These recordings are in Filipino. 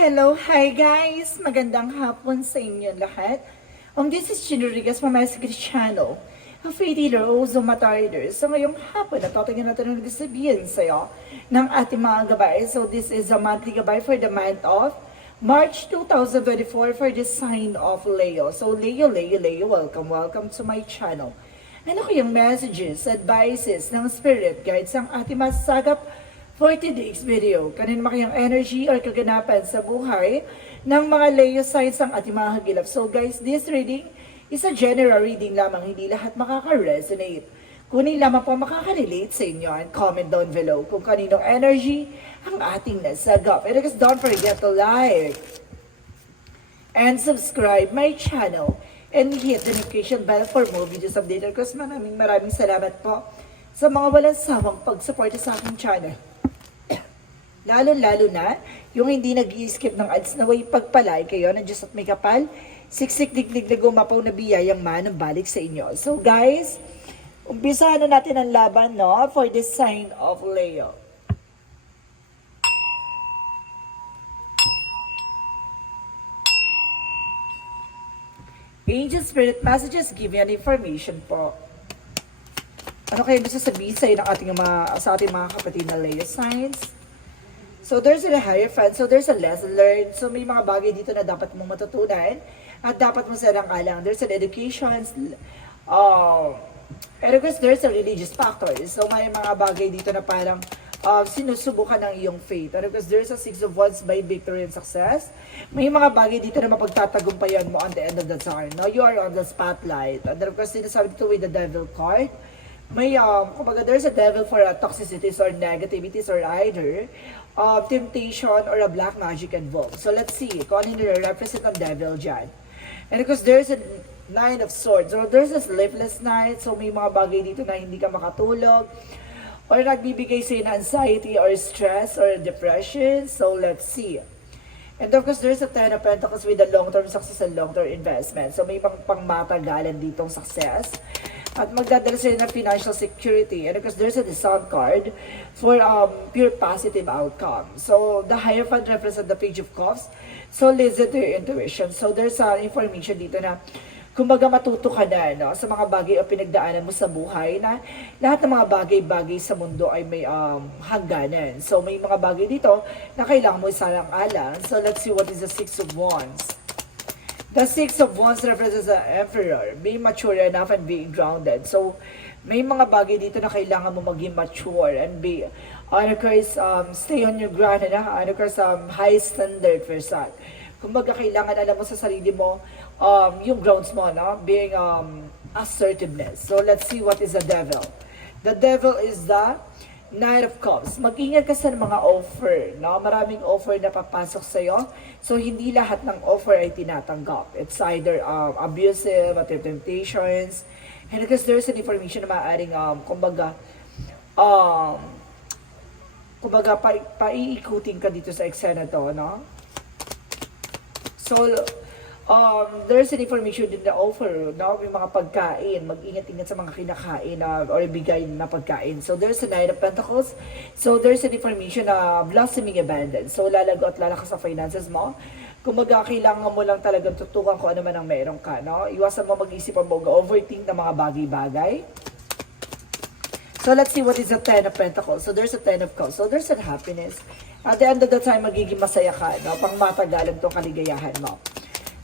Hello, hi guys! Magandang hapon sa inyo lahat. This is Gino Rodriguez from my secret channel, a free dealer o Zomatarder. So ngayong hapon, natatagyan natin ang sabihin sa'yo ng ating mga gabay. So this is a monthly gabay for the month of March 2024 for the sign of Leo. So Leo, welcome to my channel. Ano kayong messages, advices ng spirit guides ang ating masagap for today's video? Kanin makayang energy or kaganapan sa buhay ng mga Leo signs ang ating mga hagilap. So guys, this reading is a general reading lamang, hindi lahat makaka-resonate. Kunin lamang po makaka-relate sa inyo and comment down below kung kaninong energy ang ating nasagap. And guys, don't forget to like and subscribe my channel and hit the notification bell for more videos updated. Kasi maraming salamat po sa mga walang sawang pag-support sa aking channel. Lalo na, yung hindi nag-i-skip ng ads na way pagpalay kayo ng Diyos at may kapal, siksik diglig na gumapaw na biyayang manang balik sa inyo. So guys, umpisahan na natin ang laban, no, for this sign of Leo. Angel Spirit Messages give you an information po. Ano kayo gusto sabihin sa'yo ng sa ating mga kapatid na Leo signs? So there's a hierophant, so there's a lesson learned. So may mga bagay dito na dapat mong matutunan at dapat mo sarang-alang. There's an education, and of course there's a religious factor. So may mga bagay dito na parang sinusubukan ng iyong faith. And of course there's a Six of Wands by victory and success. May mga bagay dito na mapagtatagumpayan mo on the end of the time. No, you are on the spotlight. And then of course sinasabi dito with the Devil card. May, kumbaga, there's a devil for toxicities or negativities or either temptation or a black magic involved. So let's see kung ano yung represent ng devil dyan. And because there's a Nine of Swords, so there's a sleepless night, so may mga bagay dito na hindi ka makatulog or nagbibigay sa'yo na anxiety or stress or depression. So let's see. And of course, there's a Ten of Pentacles with a long-term success and long-term investment. So may pangmatagalan ditong success. At magdadala sila ng financial security. And of course, there's a Sun card for pure positive outcome. So the Hierophant represents the Page of Cups. So listen to your intuition. So there's information dito na kumbaga matuto ka na, no, sa mga bagay o pinagdaanan mo sa buhay na lahat ng mga bagay-bagay sa mundo ay may hangganan. So may mga bagay dito na kailangan mo isalang-alang. So let's see what is the Six of Wands. The Six of Wands represents the Emperor, being mature enough and being grounded. So may mga bagay dito na kailangan mo maging mature and be, of course, stay on your ground, and of course, high standard for that. Kumbaga kailangan alam mo sa sarili mo yung grounds mo, no? Being assertiveness. So let's see what is the devil. The devil is the Knight of Cups. Mag-ingat ka sa mga offer, no? Maraming offer na papasok sa'yo. So hindi lahat ng offer ay tinatanggap. It's either abusive, temptations, and because there's an information na maaaring kumbaga paiikutin ka dito sa eksena to, no? So there's an information din na offer, no? May mga pagkain, mag-ingat-ingat sa mga kinakain or bigay na pagkain. So there's a Nine of Pentacles. So there's an information na blossoming abundance. So lalago at lalakas sa finances mo. Kumbaga kailangan mo lang talagang tutukan kung ano man ang meron ka, no? Iwasan mo mag-isip mo overthink ng mga bagay-bagay. So let's see what is the Ten of Pentacles. So there's a Ten of Cups. So there's a happiness. At the end of the time, magiging masaya ka, no? Pang matagalan tong kaligayahan mo.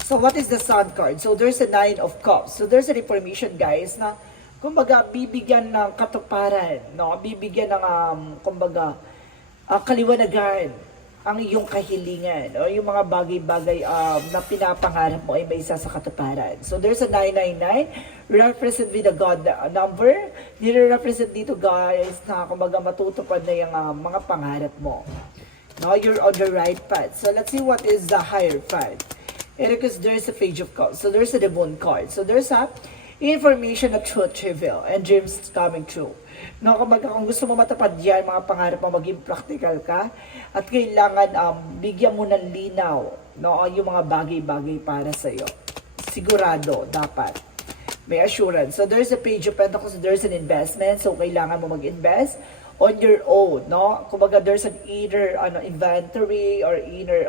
So what is the Sun card? So there's a Nine of Cups. So there's an information, guys, na kumbaga bibigyan ng katuparan, no? Bibigyan ng kumbaga kaliwanagan ang iyong kahilingan o yung mga bagay-bagay na pinapangarap mo ay may isa sa katuparan. So there's a 999 represent with the God number. Nire-represent dito, guys, na kumbaga matutupad na yung mga pangarap mo. No, you're on the right path. So let's see what is the Hierophant. Because there's a Page of Cups. So there's a the Moon card. So there's a information na truth reveal and dreams coming true. No, kung gusto mo matapad yan, mga pangarap mo, maging practical ka at kailangan bigyan mo ng linaw, no, yung mga bagay-bagay para sa iyo. Sigurado dapat may assurance. So there's a Page of Pentacles, there's an investment. So kailangan mo mag-invest on your own, no? Kumbaga there's an inner inventory or inner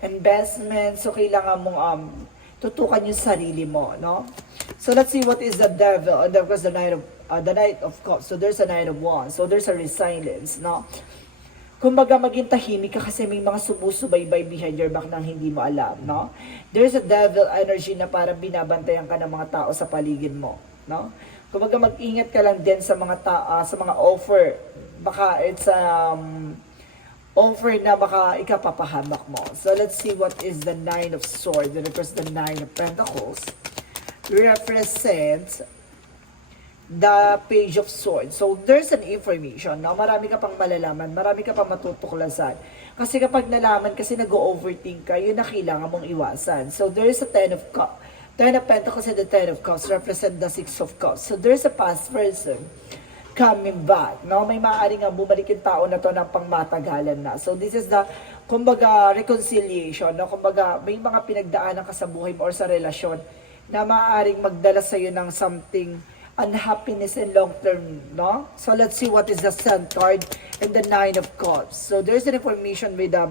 investment. So, kailangan mong tutukan yung sarili mo, no? So, let's see what is the devil. And of course, the Knight of Cups. So, there's a Knight of Wands. So, there's a resilience, no? Kumbaga, maging tahimik ka kasi may mga sumusubaybay behind your back nang hindi mo alam, no? There's a devil energy na parang binabantayan ka ng mga tao sa paligid mo, no? Kumbaga, mag-ingat ka lang din sa mga sa mga offer. Baka it's offer na baka ikapapahamak mo. So, let's see what is the Nine of Swords. And of course, the Nine of Pentacles represents the Page of Swords. So, there's an information, no? Marami ka pang malalaman, marami ka pang matutuklasan. Kasi kapag nalaman, kasi nag-overthink ka, yun na kailangan mong iwasan. So, there's a Ten of Pentacles and the Ten of Cups represent the Six of Cups. So, there's a past person coming back, no? May maaaring nga bumalik yung tao na to ng pangmatagalan na. So, this is the, kumbaga, reconciliation, no? Kumbaga, may mga pinagdaanan ka sa buhay mo or sa relasyon na maaaring magdala sa'yo ng something unhappiness and long term, no? So let's see what is the Sun card and the Nine of Cups. So there's an information with the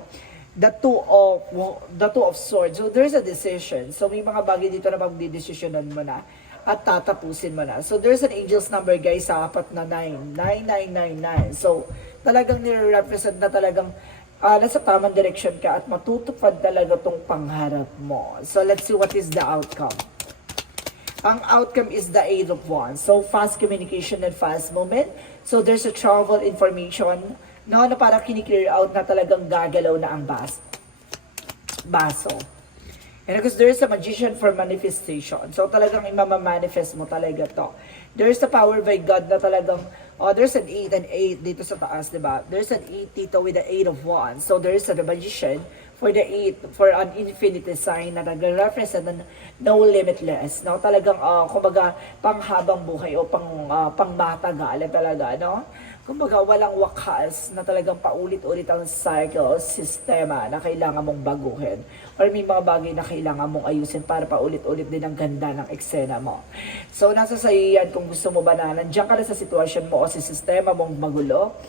two of Swords. So there's a decision. So may mga bagay dito na magdidesisyonan mo na at tatapusin mo na. So there's an angel's number, guys, sa 4 na 9. 9999. So talagang nire-represent na talagang nasa tamang direction ka at matutupad talaga tong pangarap mo. So let's see what is the outcome. Ang outcome is the Eight of Wands. So, fast communication and fast movement. So, there's a travel information, no, na parang kiniklear out na talagang gagalaw na ang baso. And because there's a magician for manifestation. So, talagang imamamanifest mo talaga to. There's the power by God na talagang, there's an 8 and 8 dito sa taas, diba? There's an 8 dito with the 8 of Wands. So, there's a magician for the 8, for an infinity sign na nag-represent na no limitless, no? Talagang, kumbaga, panghabang buhay o pangmatagalan talaga, no? Kumbaga, walang wakas na talagang paulit-ulit ang cycle, sistema na kailangan mong baguhin. Or may mga bagay na kailangan mong ayusin para paulit-ulit din ang ganda ng eksena mo. So, nasa sa'yo yan kung gusto mo ba na nandiyan ka na sa sitwasyon mo o sa sistema mong magulo,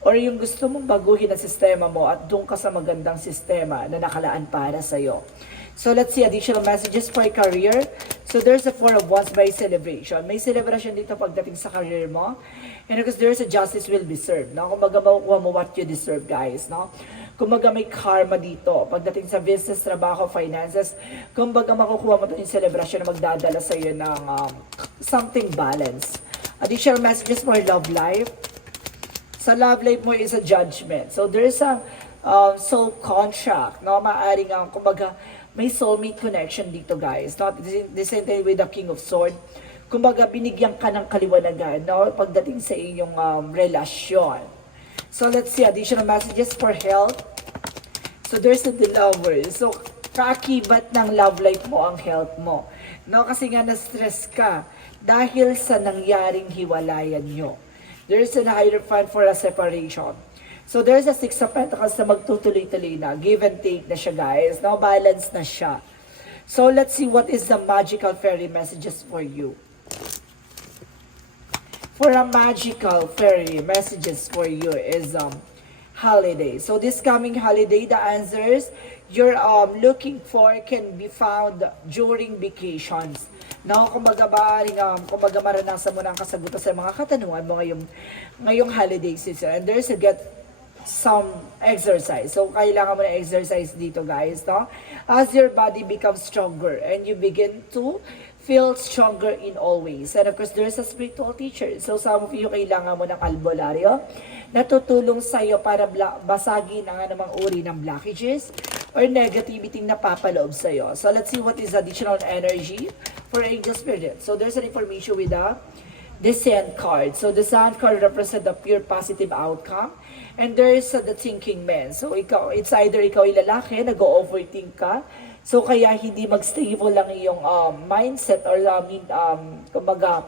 or yung gusto mong baguhin ang sistema mo at doon ka sa magandang sistema na nakalaan para sa'yo. So, let's see additional messages for career. So, there's a Four of Wands by celebration. May celebration dito pagdating sa career mo. And because there's a justice will be served. No? Kumbaga, makukuha mo what you deserve, guys. No? Kumbaga, may karma dito. Pagdating sa business, trabaho, finances, kumbaga, makukuha mo ito yung celebration na magdadala sa'yo ng something balance. Additional messages for love life. Sa love life mo is a judgment. So, there is a soul contract, no? Maaring ang, kumbaga, may soulmate connection dito, guys. Not the same thing with the King of Swords. Kumbaga, binigyan ka ng kaliwanagan, no? Pagdating sa inyong relasyon. So, let's see additional messages for health. So, there's the lover. So, kaakibat ng love life mo ang health mo. No? Kasi nga, na-stress ka dahil sa nangyaring hiwalayan nyo. There's a Hierophant for a separation. So, there's a Six of Pentacles na magtutuloy-tuloy na. Give and take na siya, guys. Now, balance na siya. So, let's see what is the magical fairy messages for you. For a magical fairy messages for you is holiday. So, this coming holiday, the answers you're looking for can be found during vacations. No, kumbaga kumbaga maranasan mo ng kasagutan sa mga katanungan mo ngayong holiday season. And there's a get some exercise. So, kailangan mo na exercise dito, guys, no? As your body becomes stronger and you begin to feel stronger in all ways. And of course, there's a spiritual teacher. So, some of you, kailangan mo ng albularyo na tutulong sa'yo para basagin ang anumang uri ng blockages or negativity na papaloob sa'yo. So, let's see what is additional energy for Angel Spirit. So, there's an information with the Sun card. So, the Sun card represents the pure positive outcome. And there is the thinking man. So, it's either ikaw ay lalaki, nag-overthink ka. So, kaya hindi mag-stable lang iyong mindset or kumbaga,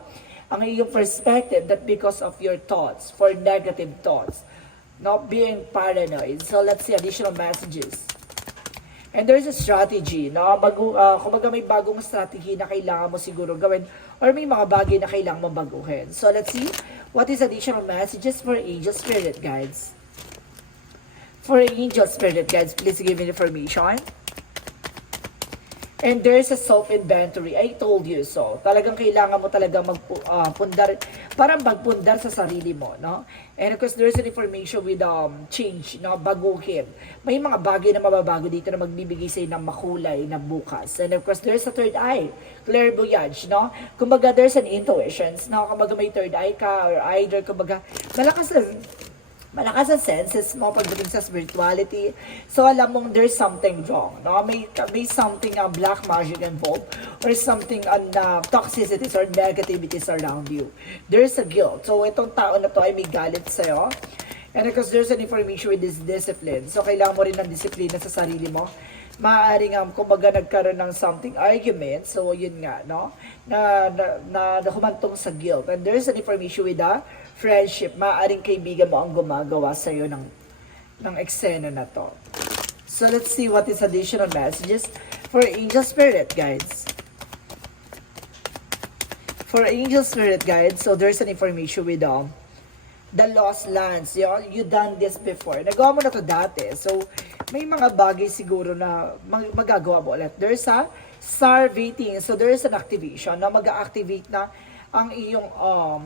ang iyong perspective that because of your thoughts, for negative thoughts, not being paranoid. So, let's see additional messages. And there's a strategy, no? Kumbaga may bagong strategy na kailangan mo siguro gawin or may mga bagay na kailangan mo baguhin. So, let's see what is additional messages for Angel Spirit Guides. For Angel Spirit Guides, please give me information. And there's a self-inventory. I told you so. Talagang kailangan mo talaga magpundar, parang magpundar sa sarili mo, no? And of course, there's an information with change, no? Baguhin. May mga bagay na mababago dito na magbibigay sa'yo ng makulay na bukas. And of course, there's a third eye. Clairvoyance, no? Kumbaga, there's an intuition, no? Kumbaga, may third eye ka, or either, kumbaga, malakas ang senses mo pagdating sa spirituality. So, alam mong there's something wrong, no? May something black magic involved or something toxicities or negativities around you. There's a guilt. So, itong tao na to ay may galit sa'yo. And because there's an information with this discipline. So, kailangan mo rin ng disiplina sa sarili mo. Maaaring kumbaga nagkaroon ng something argument. So, yun nga, no? Na humantong sa guilt. And there's an information with friendship. Maaaring kaibigan mo ang gumagawa sa iyo ng eksena na to. So, let's see what is additional messages for angel spirit guides. For angel spirit guides, so there's an information with the lost lands. You done this before. Nagawa mo na to dati. So, may mga bagay siguro na magagawa mo ulit. There's a starvating. So, there's an activation na mag-activate na ang iyong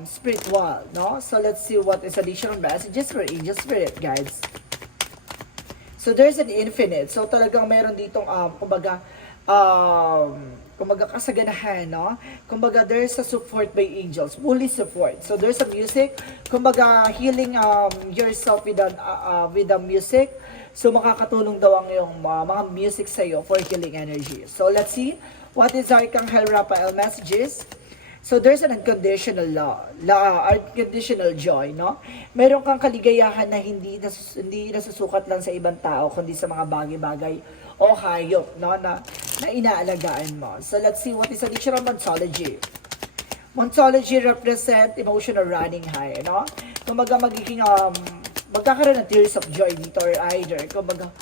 spiritual, no? So, let's see what is additional messages for angel spirit guides. So, there's an infinite. So, talagang meron ditong, kumbaga kasaganahan, no? Kumbaga, there's a support by angels, fully support. So, there's a music, kumbaga, healing yourself with the music. So, makakatulong daw ang iyong mga music sa'yo for healing energy. So, let's see what is Archangel Raphael messages. So, there's an unconditional unconditional joy, no? Meron kang kaligayahan na hindi nasusukat lang sa ibang tao, kundi sa mga bagay-bagay o hayop, no? Na inaalagaan mo. So, let's see what is additional Montology. Montology represent emotional running high, no? Kumbaga, magkakaroon ng tears of joy dito or either, kumbaga,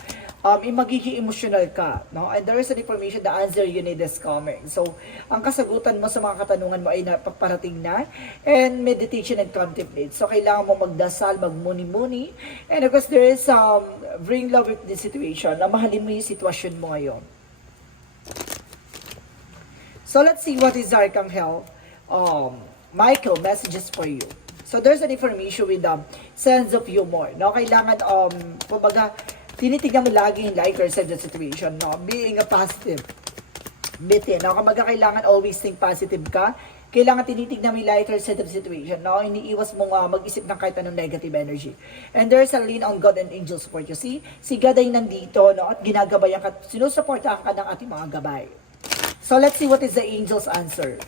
magiging emotional ka, no? And there is an information, the answer you need is coming. So, ang kasagutan mo sa mga katanungan mo ay napaparating na, and meditation and contemplate. So, kailangan mo magdasal, magmuni-muni, and of course, there is bring love with the situation, na mahalin mo yung sitwasyon mo ngayon. So, let's see what is Archangel Michael messages for you. So, there's an information with sense of humor, no? Kailangan, kumbaga, tinitignan mo lagi yung lighter side of the situation, no? Being a positive. Bitin, no? Kumbaga, kailangan always think positive ka. Kailangan tinitignan mo yung lighter side of the situation, no? Iniiwas mo mag-isip ng kahit anong negative energy. And there's a lean on God and angel support. You see? Si God ay nandito, no? At ginagabayan ka, sinusuportahan ka ng ating mga gabay. So, let's see what is the angel's answer.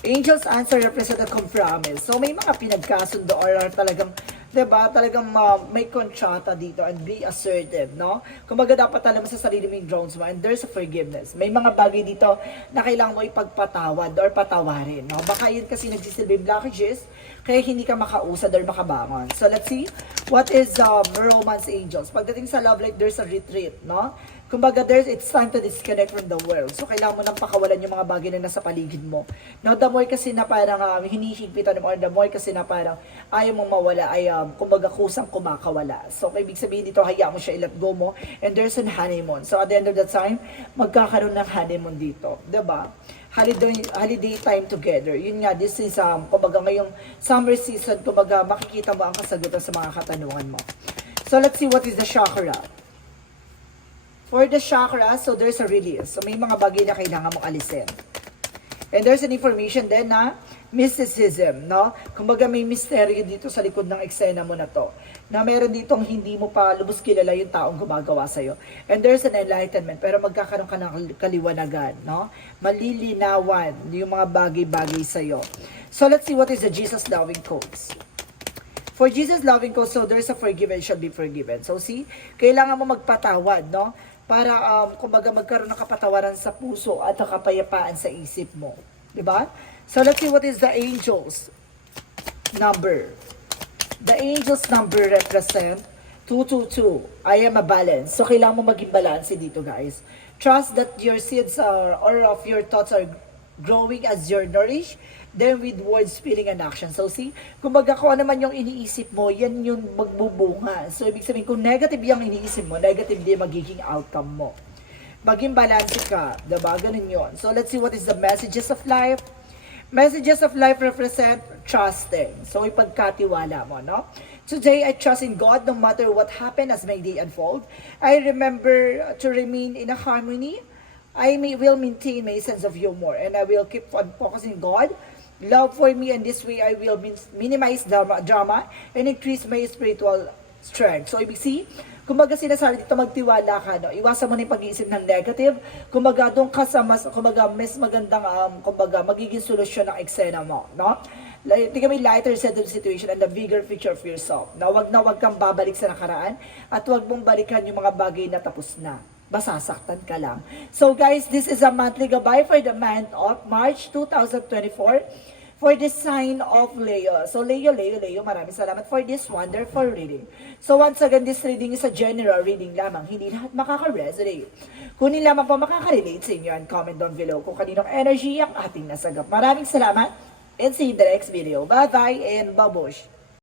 Angel's answer represent a compromise. So, may mga pinagkasundo or talagang, diba, talagang may kontrata dito and be assertive, no? Kumbaga, dapat alam sa sarili mo yung grounds mo and there's a forgiveness. May mga bagay dito na kailangan mo ipagpatawad or patawarin, no? Baka yun kasi nagsisilbing blockages, kaya hindi ka makausad or makabangon. So, let's see what is romance angels. Pagdating sa love life, there's a retreat, no? Kumbaga, it's time to disconnect from the world. So, kailangan mo nang pakawalan yung mga bagay na nasa paligid mo. Now, the more kasi na parang hinihigpitan mo, or the more kasi na parang ayaw mong mawala, ay kumbaga kusang kumakawala. So, ibig sabihin dito, hayaan mo siya, i-let go mo, and there's an honeymoon. So, at the end of the time, magkakaroon ng honeymoon dito. Diba? Holiday time together. Yun nga, this is, kumbaga ngayong summer season, kumbaga makikita mo ang kasagutan sa mga katanungan mo. So, let's see what is the chakra. For the chakra, so there's a release. So, may mga bagay na kailangan mong alisin. And there's an information din na mysticism, no? Kumbaga may misteryo dito sa likod ng eksena mo na to. Na meron ditong hindi mo pa lubos kilala yung taong gumagawa sa'yo. And there's an enlightenment, pero magkakaroon ka ng kaliwanagan, no? Malilinawan yung mga bagay-bagay sa'yo. So, let's see what is the Jesus loving codes. For Jesus loving code, so there's a forgiven shall be forgiven. So, see, kailangan mo magpatawad, no? Para, kumbaga, magkaroon ng kapatawaran sa puso at kapayapaan sa isip mo. Diba? So, let's see what is the angel's number. The angel's number represent 222. I am a balance. So, kailangan mo maging balance dito, guys. Trust that your seeds or of your thoughts are growing as you're nourished, then with words, feeling, and action. So, see, kumbaga kung ano man yung iniisip mo, yan yung magbubunga. So, ibig sabihin, kung negative yung iniisip mo, negative din magiging outcome mo. Maging balance ka, diba? Ganun yun. So, let's see what is the messages of life. Messages of life represent trusting. So, ipagkatiwala mo, no? Today, I trust in God no matter what happened as my day unfold. I remember to remain in a harmony. Will maintain my sense of humor and I will keep on focusing God, love for me, and this way I will minimize drama and increase my spiritual strength. So, ibig see, kumbaga sinasabi dito, magtiwala ka, no? Iwasan mo na yung pag-iisip ng negative. Kumbaga, doon ka sa mas magandang, kumbaga, magiging solusyon ng eksena mo, no? Think of a lighter set of situation and the bigger picture of yourself. Na wag kang babalik sa nakaraan at wag mong balikan yung mga bagay na tapos na. Masasaktan ka lang. So guys, this is a monthly gabay for the month of March 2024 for the sign of Leo. So Leo, maraming salamat for this wonderful reading. So once again, this reading is a general reading lamang. Hindi lahat makaka-resonate. Kunin lamang po makaka-relate sa inyo and comment down below kung kaninong energy ang ating nasagap. Maraming salamat and see you in the next video. Bye-bye and babush!